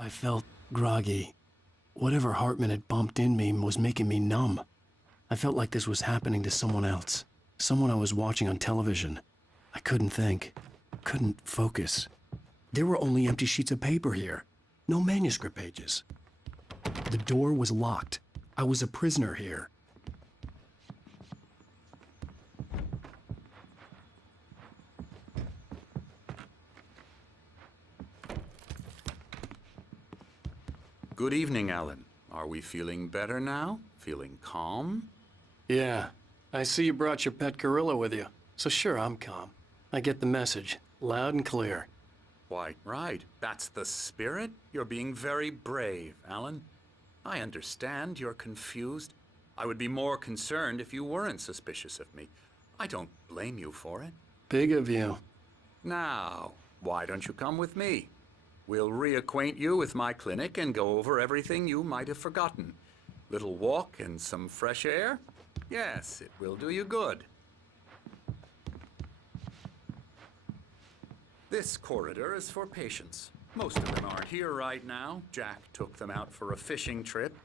I felt groggy. Whatever Hartman had bumped in me was making me numb. I felt like this was happening to someone else. Someone I was watching on television. I couldn't think. Couldn't focus. There were only empty sheets of paper here. No manuscript pages. The door was locked. I was a prisoner here. Good evening, Alan. Are we feeling better now? Feeling calm? Yeah. I see you brought your pet gorilla with you. So sure, I'm calm. I get the message. Loud and clear. Why, right. That's the spirit. You're being very brave, Alan. I understand you're confused. I would be more concerned if you weren't suspicious of me. I don't blame you for it. Big of you. Now, why don't you come with me? We'll reacquaint you with my clinic and go over everything you might have forgotten. Little walk and some fresh air? Yes, it will do you good. This corridor is for patients. Most of them aren't here right now. Jack took them out for a fishing trip,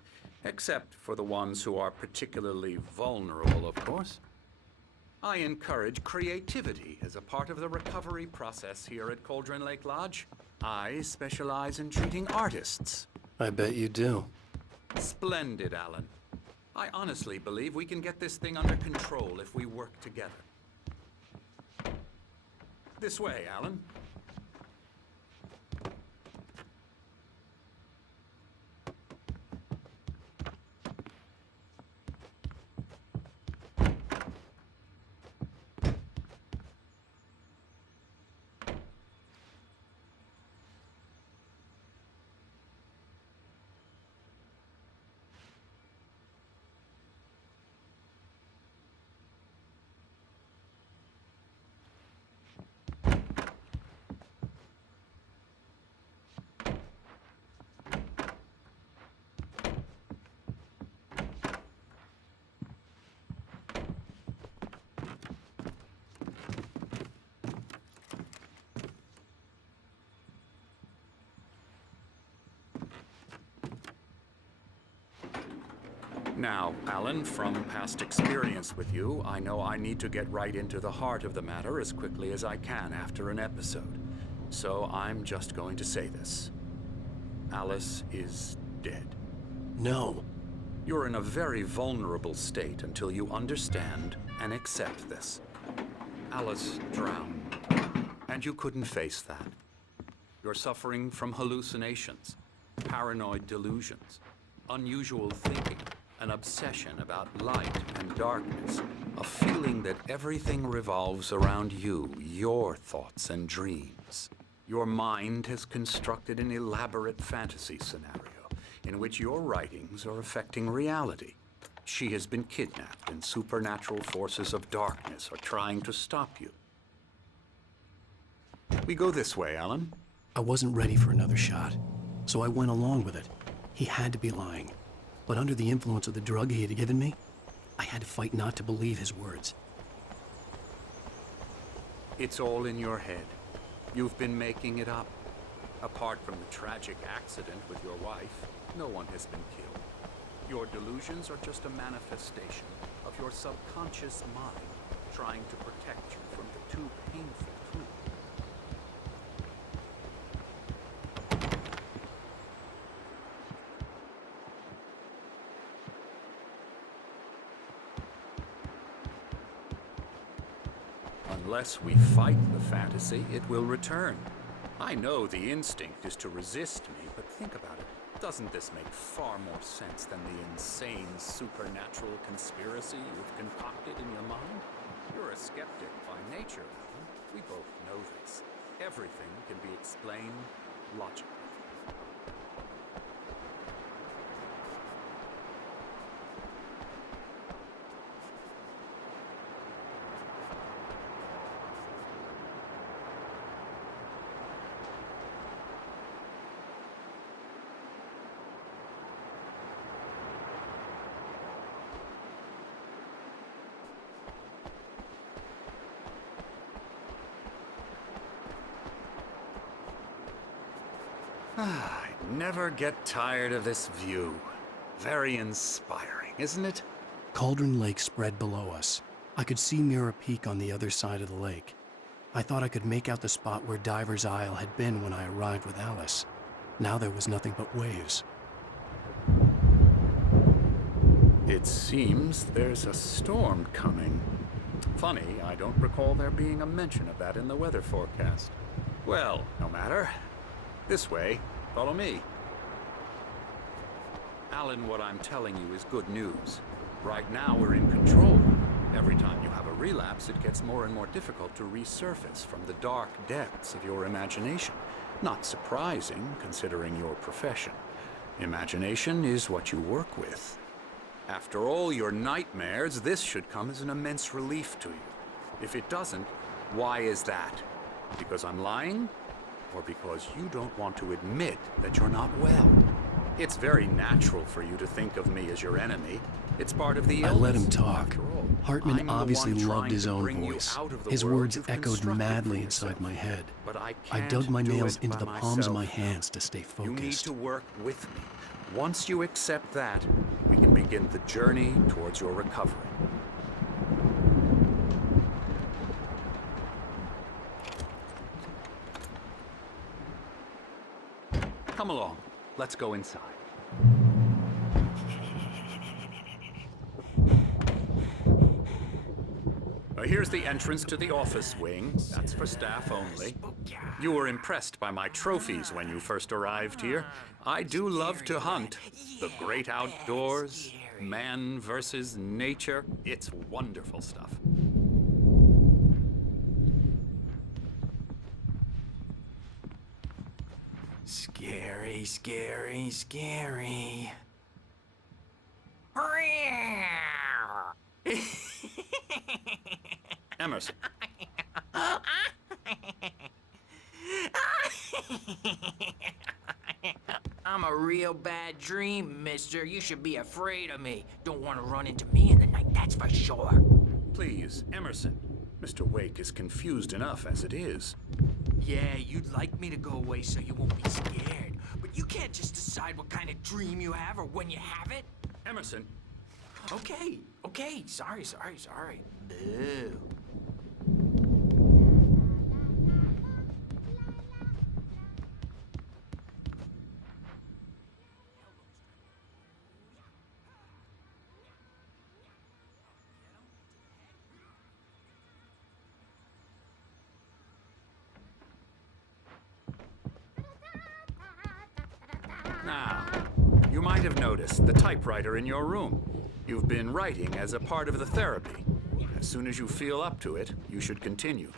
except for the ones who are particularly vulnerable, of course. I encourage creativity as a part of the recovery process here at Cauldron Lake Lodge. I specialize in treating artists. I bet you do. Splendid, Alan. I honestly believe we can get this thing under control if we work together. This way, Alan. Now, Alan, from past experience with you, I know I need to get right into the heart of the matter as quickly as I can after an episode. So I'm just going to say this. Alice is dead. No. You're in a very vulnerable state until you understand and accept this. Alice drowned, and you couldn't face that. You're suffering from hallucinations, paranoid delusions, unusual thinking, an obsession about light and darkness, a feeling that everything revolves around you, your thoughts and dreams. Your mind has constructed an elaborate fantasy scenario in which your writings are affecting reality. She has been kidnapped and supernatural forces of darkness are trying to stop you. We go this way, Alan. I wasn't ready for another shot, so I went along with it. He had to be lying. But under the influence of the drug he had given me, I had to fight not to believe his words. It's all in your head. You've been making it up. Apart from the tragic accident with your wife, no one has been killed. Your delusions are just a manifestation of your subconscious mind trying to protect you from the too painful truth. Unless we fight the fantasy, it will return. I know the instinct is to resist me, but think about it. Doesn't this make far more sense than the insane supernatural conspiracy you've concocted in your mind? You're a skeptic by nature, Alan. We both know this. Everything can be explained logically. Never get tired of this view. Very inspiring, isn't it? Cauldron Lake spread below us. I could see Mirror Peak on the other side of the lake. I thought I could make out the spot where Diver's Isle had been when I arrived with Alice. Now there was nothing but waves. It seems there's a storm coming. Funny, I don't recall there being a mention of that in the weather forecast. Well, no matter. This way. Follow me. Alan, what I'm telling you is good news. Right now, we're in control. Every time you have a relapse, it gets more and more difficult to resurface from the dark depths of your imagination. Not surprising, considering your profession. Imagination is what you work with. After all your nightmares, this should come as an immense relief to you. If it doesn't, why is that? Because I'm lying? Or because you don't want to admit that you're not well? It's very natural for you to think of me as your enemy. It's part of the illness. I let him talk. After all, Hartman I'm the obviously one loved trying his to own bring you voice. out of the His world words you've echoed constructed madly for inside yourself. my head. But I I can't dug my do nails it into by the palms of my myself. hands to stay You need focused. to work with me. Once you accept that, we can begin the journey towards your recovery. Come along. Let's go inside. Here's the entrance to the office wing. That's for staff only. You were impressed by my trophies when you first arrived here. I do love to hunt. The great outdoors, man versus nature. It's wonderful stuff. Scary, scary, scary. Emerson. I'm a real bad dream, mister. You should be afraid of me. Don't want to run into me in the night, that's for sure. Please, Emerson. Mr. Wake is confused enough as it is. Yeah, you'd like me to go away so you won't be scared. But you can't just decide what kind of dream you have or when you have it. Emerson, Okay, okay. Sorry. Boo. now, you might have noticed the typewriter in your room. You've been writing as a part of the therapy. As soon as you feel up to it, you should continue.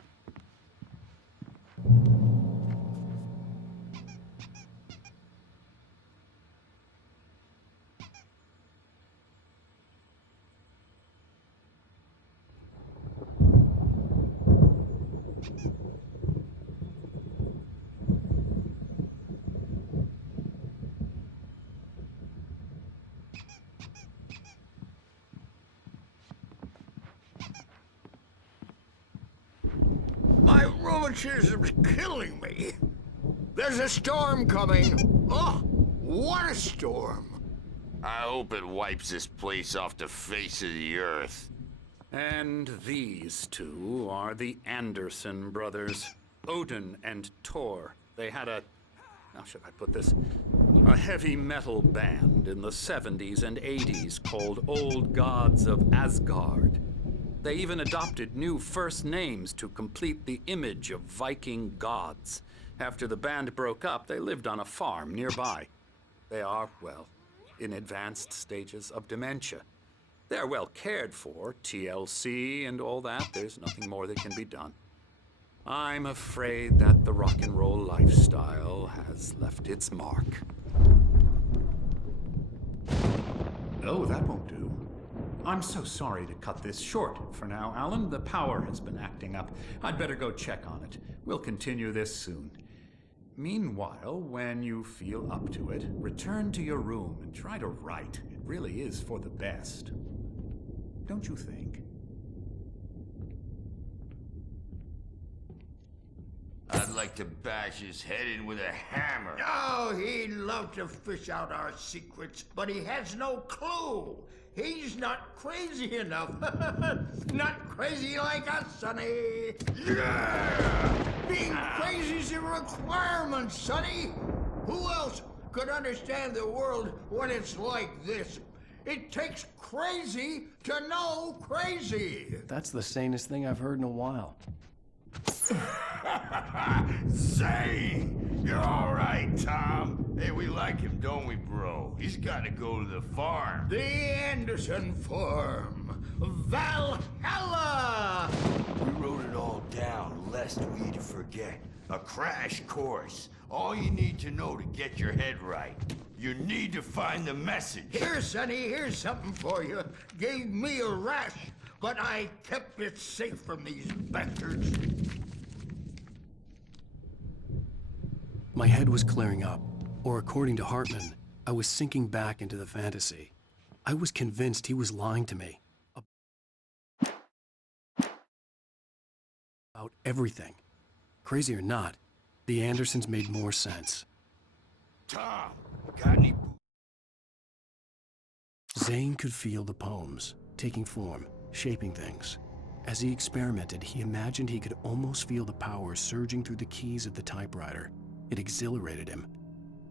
My rheumatism's killing me. There's a storm coming. Oh, what a storm. I hope it wipes this place off the face of the earth. And these two are the Anderson brothers, Odin and Thor. They had how should I put this? A heavy metal band in the 70s and 80s called Old Gods of Asgard. They even adopted new first names to complete the image of Viking gods. After the band broke up, they lived on a farm nearby. They are, well, in advanced stages of dementia. They're well cared for, TLC and all that. There's nothing more that can be done. I'm afraid that the rock and roll lifestyle has left its mark. Oh, that won't do. I'm so sorry to cut this short for now, Alan. The power has been acting up. I'd better go check on it. We'll continue this soon. Meanwhile, when you feel up to it, return to your room and try to write. It really is for the best. Don't you think? I'd like to bash his head in with a hammer. Oh, he'd love to fish out our secrets, but he has no clue. He's not crazy enough. Not crazy like us, Sonny. Yeah! Being crazy's a requirement, Sonny. Who else could understand the world when it's like this? It takes crazy to know crazy. That's the sanest thing I've heard in a while. Zane! You're all right, Tom. Hey, we like him, don't we, bro? He's got to go to the farm. The Anderson Farm. Valhalla! We wrote it all down, lest we forget. A crash course. All you need to know to get your head right. You need to find the message. Here, Sonny, here's something for you. Gave me a rash, but I kept it safe from these bastards. My head was clearing up, or according to Hartman, I was sinking back into the fantasy. I was convinced he was lying to me about everything. Crazy or not, the Andersons made more sense. Tom, got any... Zane could feel the poems, taking form, shaping things. As he experimented, he imagined he could almost feel the power surging through the keys of the typewriter. It exhilarated him.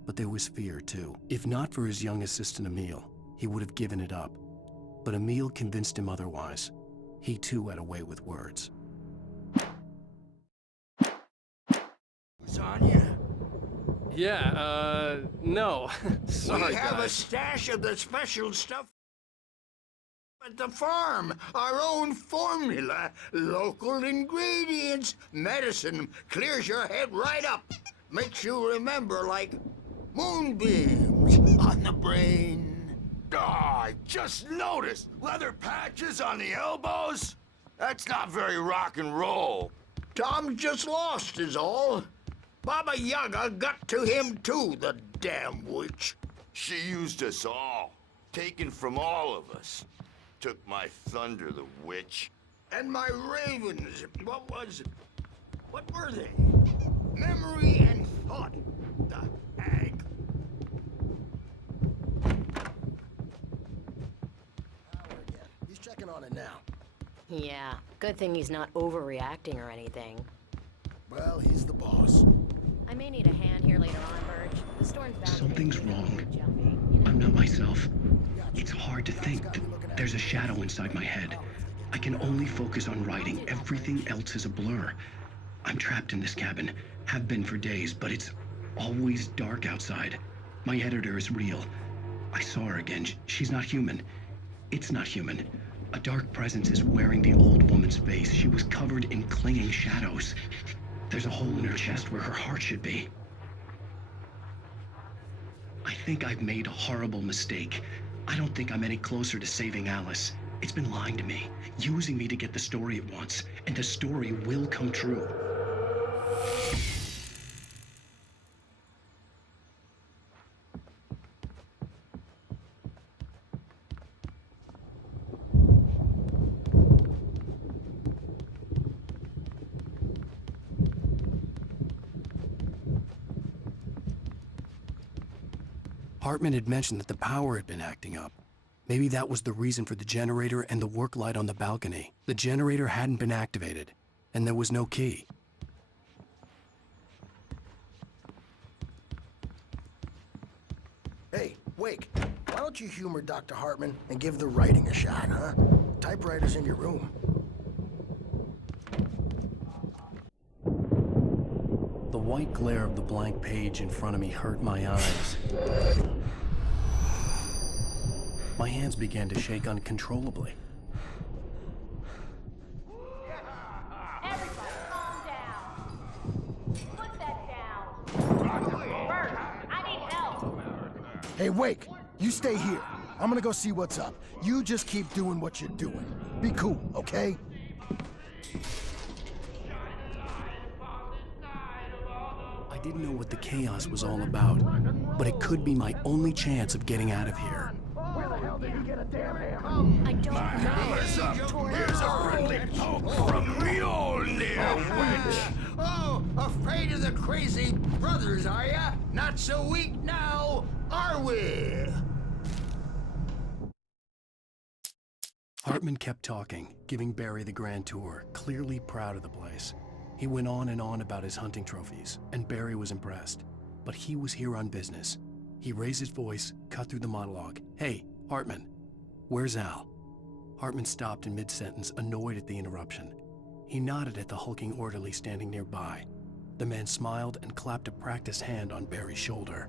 But there was fear, too. If not for his young assistant Emil, he would have given it up. But Emil convinced him otherwise. He too had a way with words. Sonya, Yeah, no. Sorry, we have a guys. stash of the special stuff at the farm. Our own formula, local ingredients, medicine, clears your head right up. Makes you remember like moonbeams on the brain. Oh, I just noticed. Leather patches on the elbows? That's not very rock and roll. Tom just lost is all. Baba Yaga got to him too, the damn witch. She used us all. Taken from all of us. Took my thunder, the witch. And my ravens, what were they? Memory and thought, the hag. He's checking on it now. Yeah, good thing he's not overreacting or anything. Well, he's the boss. I may need a hand here later on, Birch. The storm's bound to Something's make me wrong. jumpy. You know, I'm not myself. It's hard to think. There's a shadow inside my head. I can only focus on writing. Everything else is a blur. I'm trapped in this cabin. Have been for days, but it's always dark outside. My editor is real. I saw her again. She's not human. It's not human. A dark presence is wearing the old woman's face. She was covered in clinging shadows. There's a hole in her chest where her heart should be. I think I've made a horrible mistake. I don't think I'm any closer to saving Alice. It's been lying to me, using me to get the story it wants, and the story will come true. Hartman had mentioned that the power had been acting up. Maybe that was the reason for the generator and the work light on the balcony. The generator hadn't been activated, and there was no key. Hey, Wake, why don't you humor Dr. Hartman and give the writing a shot, huh? Typewriter's in your room. The white glare of the blank page in front of me hurt my eyes. My hands began to shake uncontrollably. Everybody, calm down. Put that down. Bert, I need help. Hey, Wake, you stay here. I'm gonna go see what's up. You just keep doing what you're doing. Be cool, okay? I didn't know what the chaos was all about, but it could be my only chance of getting out of here. Where the hell hell did he get a damn hammer? I don't know. Here's a friendly poke from Mjolnir, wench! Oh, afraid of the crazy brothers, are ya? Not so weak now, are we? Hartman kept talking, giving Barry the grand tour, clearly proud of the place. He went on and on about his hunting trophies, and Barry was impressed. But he was here on business. He raised his voice, cut through the monologue. Hey, Hartman, where's Al? Hartman stopped in mid-sentence, annoyed at the interruption. He nodded at the hulking orderly standing nearby. The man smiled and clapped a practiced hand on Barry's shoulder.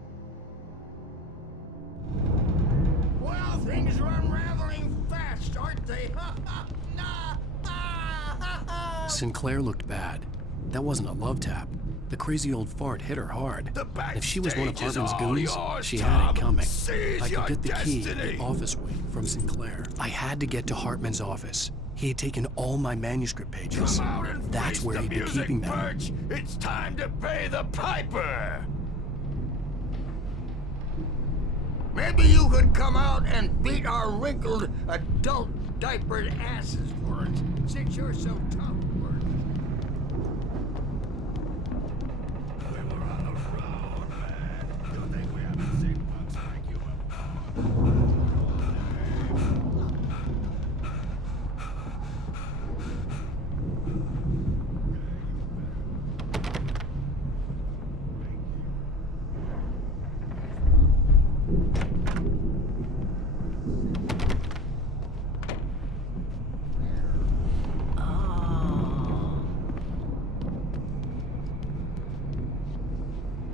Well, things are unraveling fast, aren't they? Sinclair looked bad. That wasn't a love tap. The crazy old fart hit her hard. And if she was one of Hartman's goons, she had it coming. I could get the key at the office wing from Sinclair. I had to get to Hartman's office. He had taken all my manuscript pages. That's where he'd been keeping them. Perch. It's time to pay the piper! Maybe you could come out and beat our wrinkled, adult diapered asses for us, since you're so tough.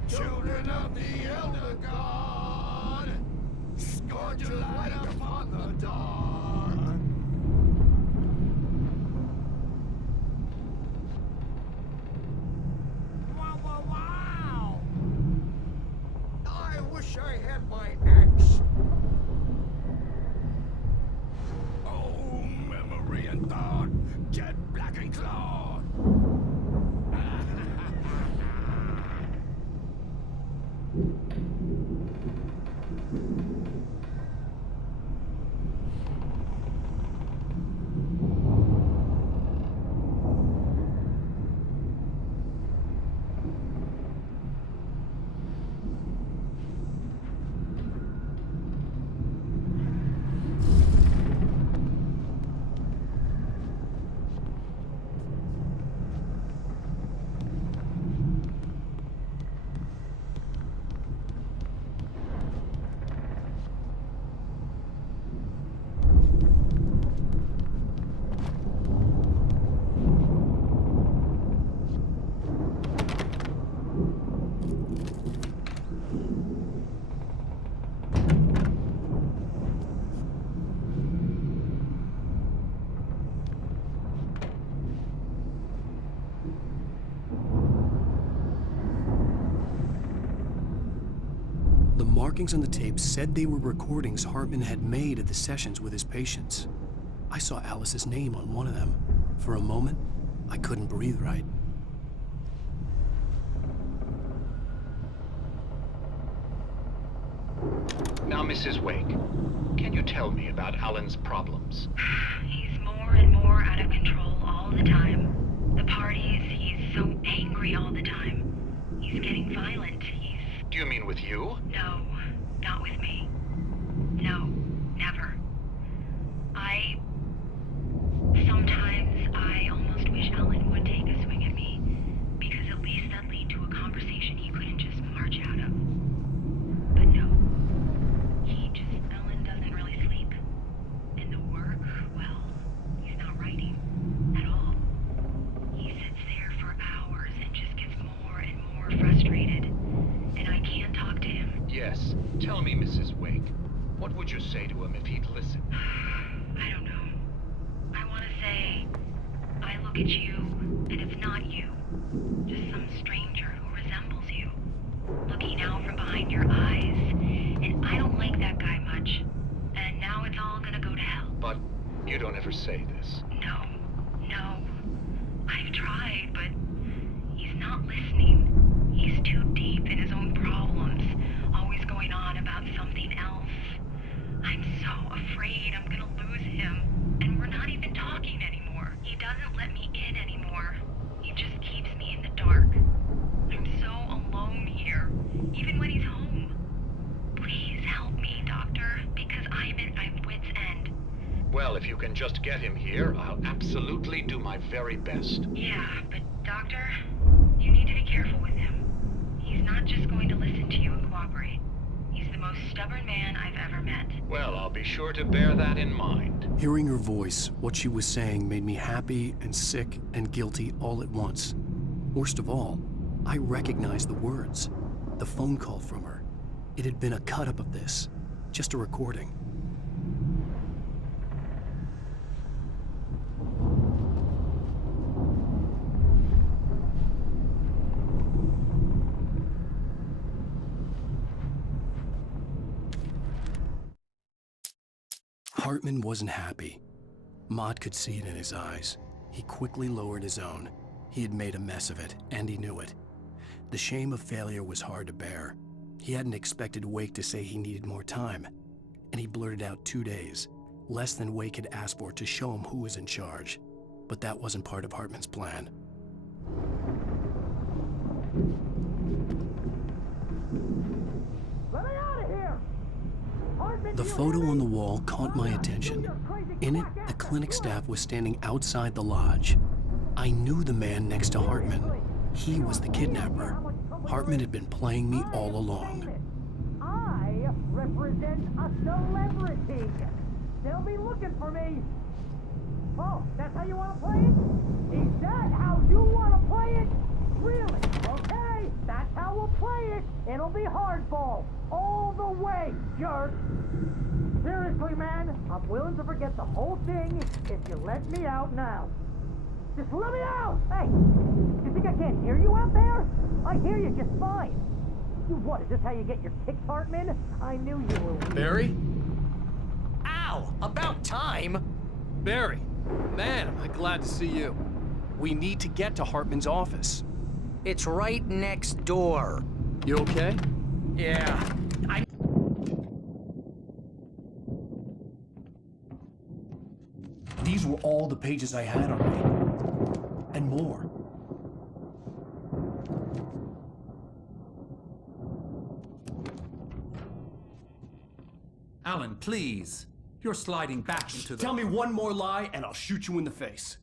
Children of the Elder God, scorch your light upon the dawn. Wow! I wish I had my axe. Oh, memory and thought, jet black and clawed. The markings on the tape said they were recordings Hartman had made at the sessions with his patients. I saw Alice's name on one of them. For a moment, I couldn't breathe right. Now, Mrs. Wake, can you tell me about Alan's problems? He's more and more out of control all the time. The parties, he's so angry all the time. He's getting violent. Do you mean with you? No, not with me. No, never. Sometimes I almost wish Alan would take a swing at me, because at least that'd lead to a conversation he couldn't just march out of. But no. Alan doesn't really sleep. And the work, well, he's not writing at all. He sits there for hours and just gets more and more frustrated. And I can't talk to him. Yes. Tell me, Mrs. Wake. What would you say to him if he'd listen? I don't know. I want to say, I look at you, and it's not you. Just some stranger who resembles you. Looking out from behind your eyes. And I don't like that guy much. And now it's all gonna go to hell. But you don't ever say this. No. I've tried, but he's not listening. He's too deep in his own problems, always going on about something else. I'm so Well, if you can just get him here, I'll absolutely do my very best. Yeah, but Doctor, you need to be careful with him. He's not just going to listen to you and cooperate. He's the most stubborn man I've ever met. Well, I'll be sure to bear that in mind. Hearing her voice, what she was saying made me happy and sick and guilty all at once. Worst of all, I recognized the words. The phone call from her. It had been a cut-up of this. Just a recording. Hartman wasn't happy. Mott could see it in his eyes. He quickly lowered his own. He had made a mess of it, and he knew it. The shame of failure was hard to bear. He hadn't expected Wake to say he needed more time, and he blurted out 2 days, less than Wake had asked for to show him who was in charge. But that wasn't part of Hartman's plan. Let me out of here! Hartman, The photo on the wall caught my attention. In it, the clinic staff was standing outside the lodge. I knew the man next to Hartman. He was the kidnapper. Hartman had been playing me all along. I represent a celebrity. They'll be looking for me. Oh, that's how you want to play it? Is that how you want to play it? Really? Okay, that's how we'll play it. It'll be hardball. All the way, jerk. Seriously, man, I'm willing to forget the whole thing if you let me out now. Just let me out! Hey, you think I can't hear you out there? I hear you just fine. You what, is this how you get your kicks, Hartman? I knew you were weird. Barry? Ow! About time! Barry! Man, am I glad to see you. We need to get to Hartman's office. It's right next door. You okay? Yeah. These were all the pages I had on me. And more. Alan, please. You're sliding back into the... Tell me one more lie and I'll shoot you in the face.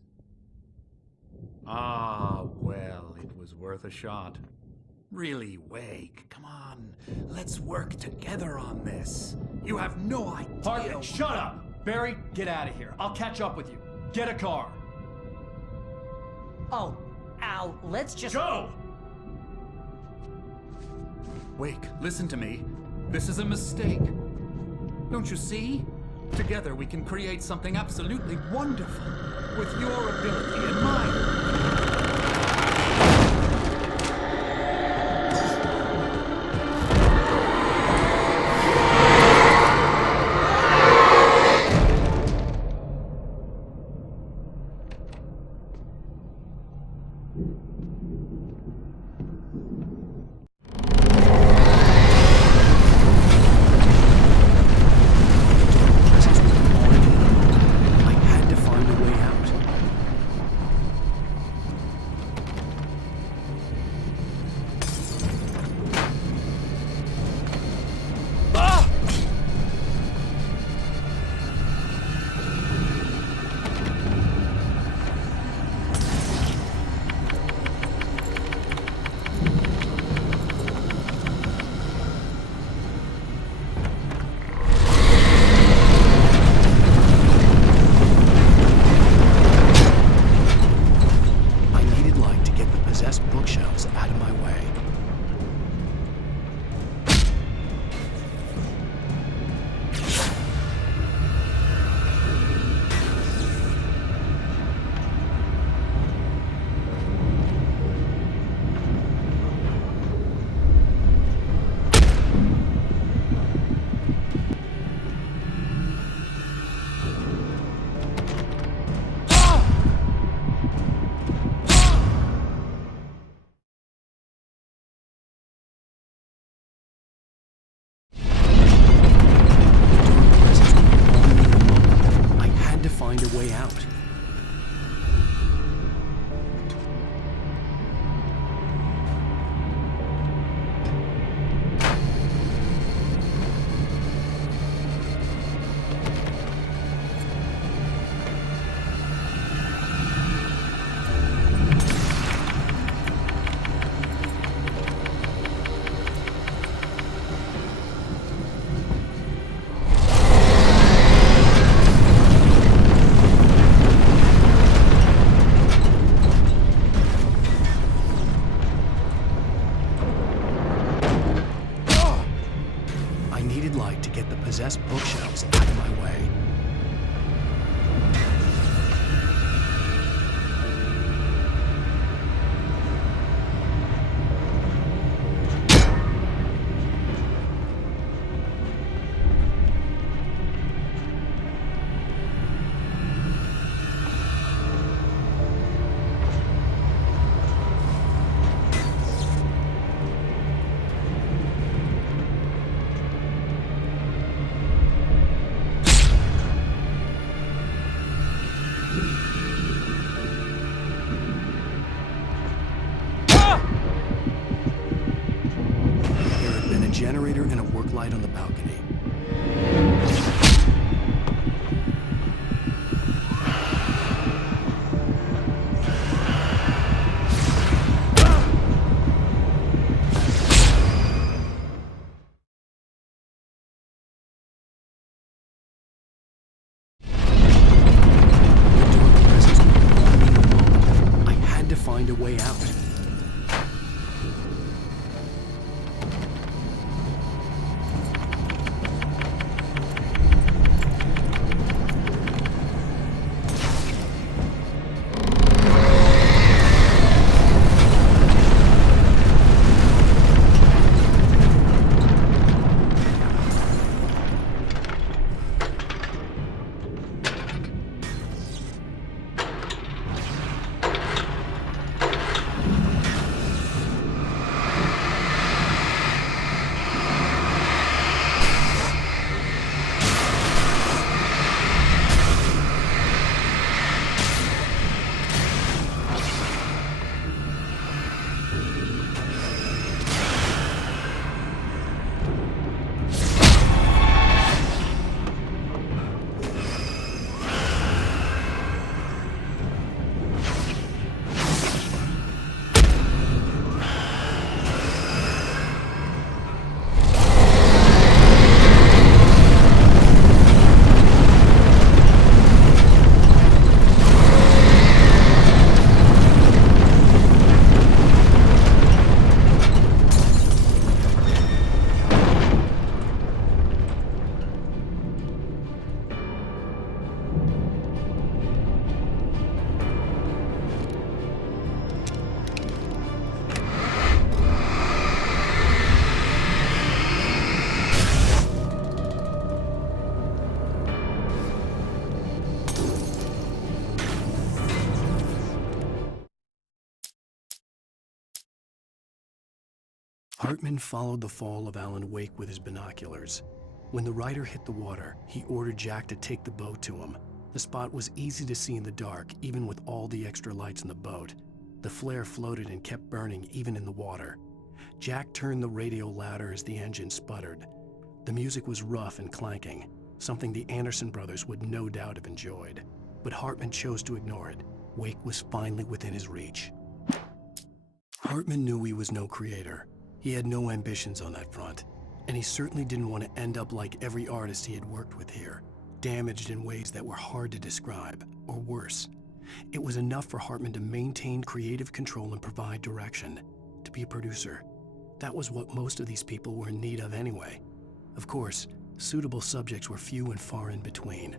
Ah, well, it was worth a shot. Really, Wake, come on. Let's work together on this. You have no idea... Hartman, shut up! Barry, get out of here. I'll catch up with you. Get a car. Oh, Al, let's just... Go! Wake, listen to me. This is a mistake. Don't you see? Together we can create something absolutely wonderful. With your ability and mine. I had to find a way out. themselves out of my way. Generator and a work light on the balcony. I had to find a way out. Hartman followed the fall of Alan Wake with his binoculars. When the rider hit the water, he ordered Jack to take the boat to him. The spot was easy to see in the dark, even with all the extra lights in the boat. The flare floated and kept burning even in the water. Jack turned the radio louder as the engine sputtered. The music was rough and clanking, something the Anderson brothers would no doubt have enjoyed. But Hartman chose to ignore it. Wake was finally within his reach. Hartman knew he was no creator. He had no ambitions on that front, and he certainly didn't want to end up like every artist he had worked with here, damaged in ways that were hard to describe, or worse. It was enough for Hartman to maintain creative control and provide direction, to be a producer. That was what most of these people were in need of anyway. Of course, suitable subjects were few and far in between.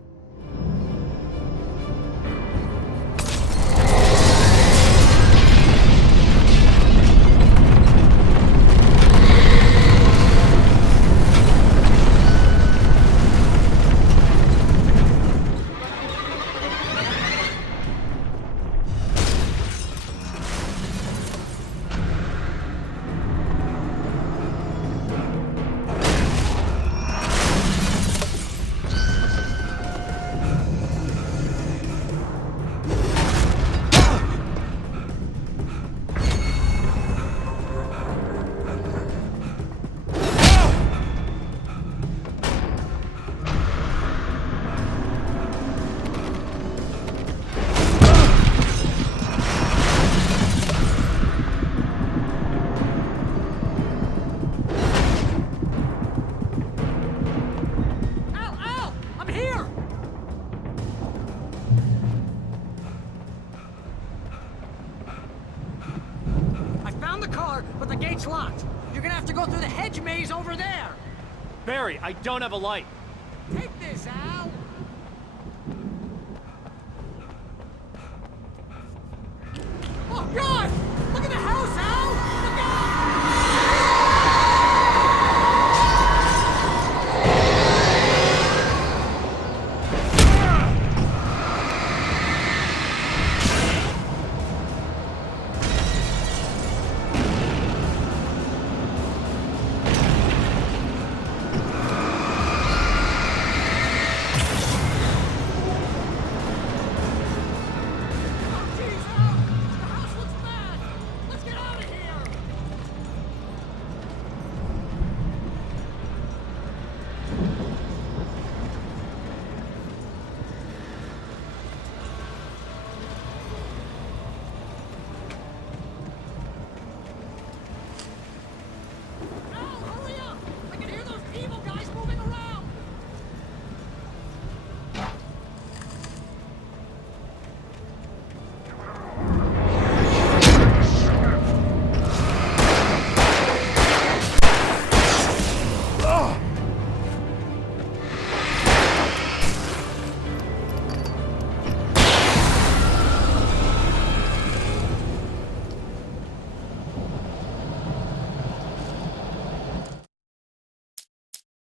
Locked. You're gonna have to go through the hedge maze over there. Barry, I don't have a light. Take this.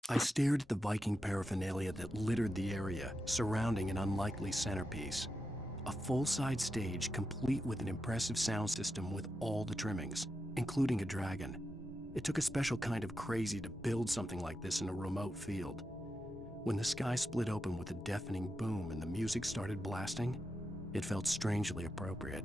I stared at the Viking paraphernalia that littered the area, surrounding an unlikely centerpiece. A full-size stage complete with an impressive sound system with all the trimmings, including a dragon. It took a special kind of crazy to build something like this in a remote field. When the sky split open with a deafening boom and the music started blasting, it felt strangely appropriate.